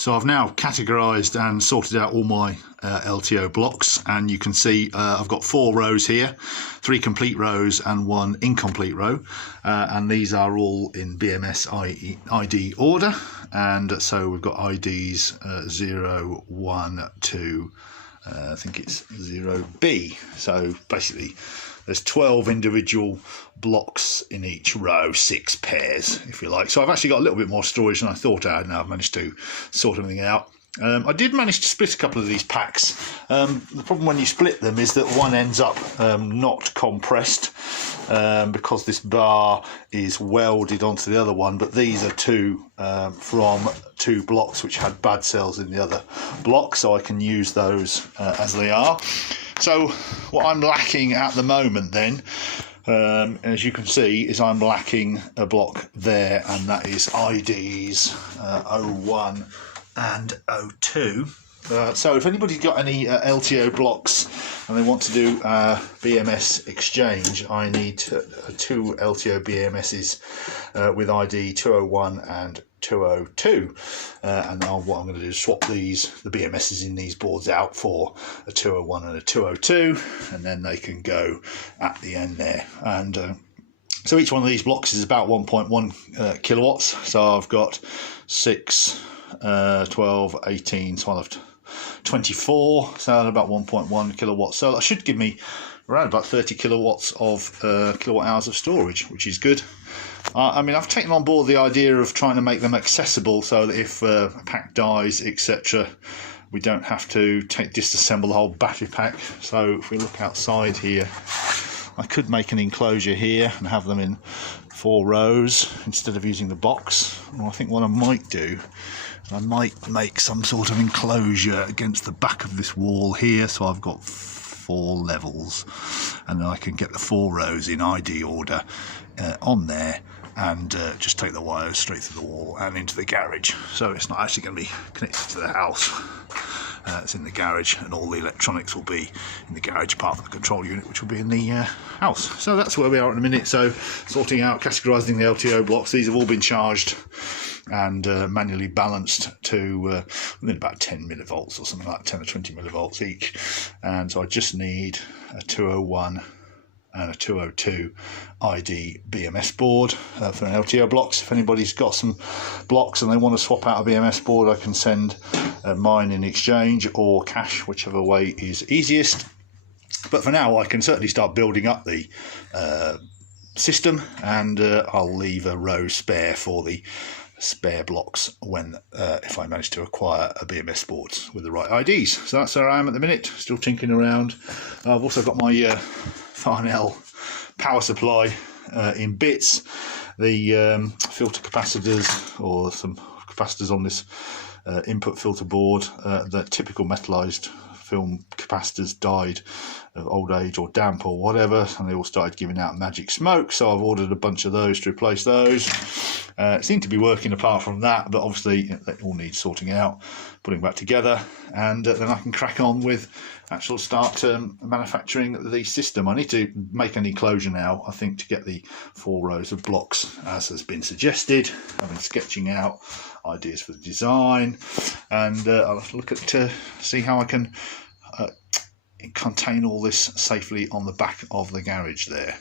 So I've now categorised and sorted out all my LTO blocks, and you can see I've got 4 rows here, 3 complete rows and 1 incomplete row, and these are all in BMS ID order, and so we've got IDs 0, 1, 2, I think it's 0B. So basically there's 12 individual blocks in each row, 6 pairs if you like. So I've actually got a little bit more storage than I thought I had. Now I've managed to sort everything out. I did manage to split a couple of these packs. The problem when you split them is that one ends up not compressed because this bar is welded onto the other one, but these are two from 2 blocks which had bad cells in the other block, so I can use those as they are. So what I'm lacking at the moment then, as you can see, is I'm lacking a block there, and that is IDs 01 and 02. So if anybody's got any LTO blocks and they want to do BMS exchange, I need 2 LTO BMSs with ID 201 and 202, and now what I'm going to do is swap the BMSs in these boards out for a 201 and a 202, and then they can go at the end there. And so each one of these blocks is about 1.1 kilowatts, so I've got 6, 12, 18, so I'll have 24, so about 1.1 kilowatts. So that should give me around about 30 kilowatts of kilowatt hours of storage, which is good. I mean, I've taken on board the idea of trying to make them accessible so that if a pack dies, etc., we don't have to disassemble the whole battery pack. So if we look outside here, I could make an enclosure here and have them in 4 rows instead of using the box. Well, I think what I might do, I might make some sort of enclosure against the back of this wall here, so I've got 4 levels, and then I can get the 4 rows in ID order on there, and just take the wires straight through the wall and into the garage. So it's not actually going to be connected to the house. It's in the garage, and all the electronics will be in the garage apart from the control unit, which will be in the house. So that's where we are in a minute. So sorting out, categorising the LTO blocks. These have all been charged and manually balanced to within about 10 millivolts or something like 10 or 20 millivolts each. And so I just need a 201 and a 202 ID BMS board for an LTO blocks. If anybody's got some blocks and they want to swap out a BMS board, I can send mine in exchange or cash, whichever way is easiest. But for now I can certainly start building up the system, and I'll leave a row spare for the spare blocks when if I manage to acquire a BMS board with the right IDs. So that's where I am at the minute, still tinkering around. I've also got my Farnell power supply in bits. The filter capacitors, or some capacitors on this input filter board, the typical metallized film capacitors died of old age or damp or whatever, and they all started giving out magic smoke, so I've ordered a bunch of those to replace those. It seemed to be working apart from that, but obviously they all need sorting out, putting back together, and then I can crack on with actual start manufacturing the system. I need to make an enclosure now, I think, to get the 4 rows of blocks as has been suggested. I've been sketching out ideas for the design, and I'll have to look at see how I can contain all this safely on the back of the garage there.